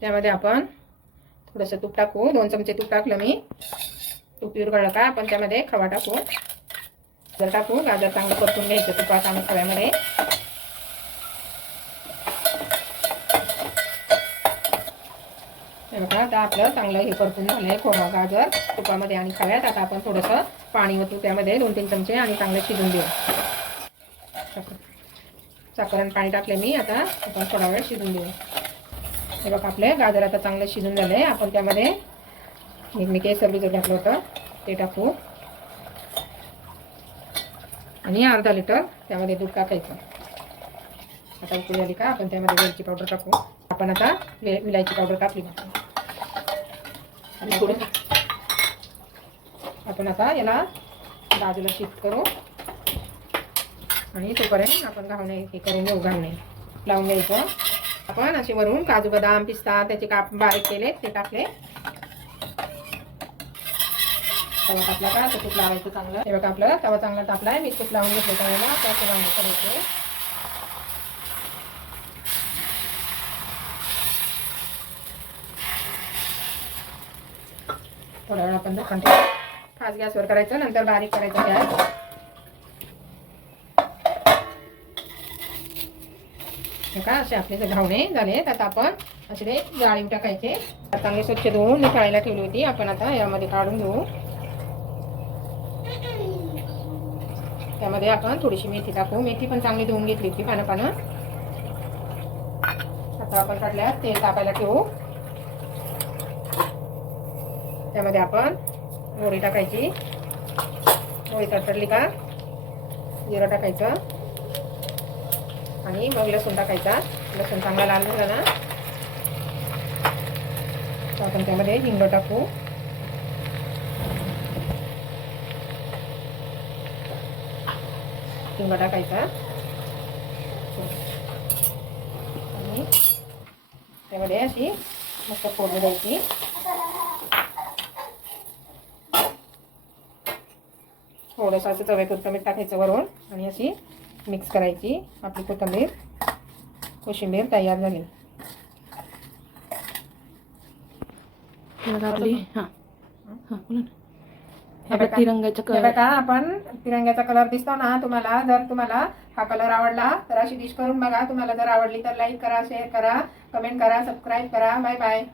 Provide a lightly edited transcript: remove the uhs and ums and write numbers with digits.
त्यामध्ये आपण थोडंसं तूप टाकू. 2 चमचे तूप टाकलं मी. तूप विरघळलं का आपण त्यामध्ये खवा टाकू. गाजर टाकू. गाजर चांगलं परतून घ्यायचं तुपात आणि खव्यामध्ये. हे बघा आता आपलं चांगलं हे परतून झालंय खवा गाजर तुपामध्ये आणि खव्यात. आता आपण थोडंसं पाणी ओतू त्यामध्ये 2-3 चमचे आणि चांगलं शिजून देऊ. साखर आणि पाणी टाकले मी. आता आपण थोडा वेळ शिजून देऊ. हे बघा आपले गाजर आता चांगलं शिजून झालंय. आपण त्यामध्ये मी केसर भिजत घातलं होतं ते टाकू आणि अर्धा लिटर त्यामध्ये दूध टाकायचं. आता उकळी आली का आपण त्यामध्ये वेलची पावडर टाकू. आपण आता विलायची पावडर टाकली. आपण आता याला बाजूला शिफ्ट करू आणि तोपर्यंत आपण घावणे हे करून घेऊ. घावणे लावून घ्यायचं. आपण असे वरून काजू बदाम पिस्ता त्याचे काप बारीक केले ते टाकले. तवा तापला का तर तूप लावायचं चांगलं. हे बघा आपलं तवा चांगला तापलाय. मी तूप लावून घेतलं त्यावेळेला त्याचं घावणे करायचे. थोड्या वेळ आपण झाकण ठेवू. फास्ट गॅसवर करायचं नंतर बारीक करायचं गॅस. का असे आपले जे घावणे झाले आता आपण असे ते जाळी टाकायचे. चांगले स्वच्छ धुवून निथळायला ठेवली होती. आपण आता यामध्ये काढून घेऊ. त्यामध्ये आपण थोडीशी मेथी टाकू. मेथी पण चांगली धुवून घेतली होती पानं. आता आपण काढल्यास तेल तापायला ठेवू. त्यामध्ये आपण मोहरी टाकायची. मोहरी तडतडली का जिरं टाकायचं आणि मग लसूण टाकायचा. लसूण चांगला लाल झाला ना तर आपण त्यामध्ये हिंग टाकू. हिंग टाकायचा आणि त्यामध्ये अशी मस्त फोडणी द्यायची. थोडंसं असं चवीपुरतं मीठ टाकायचं वरून आणि अशी मिक्स करायची. आपली कोशिंबीर तयार झाली. आपली तिरंगाचा आपण तिरंग्याचा कलर दिसतो ना तुम्हाला. जर तुम्हाला हा कलर आवडला तर अशी डिश करून बघा. तुम्हाला जर आवडली तर लाईक करा, शेअर करा, कमेंट करा, सबस्क्राईब करा. Bye bye.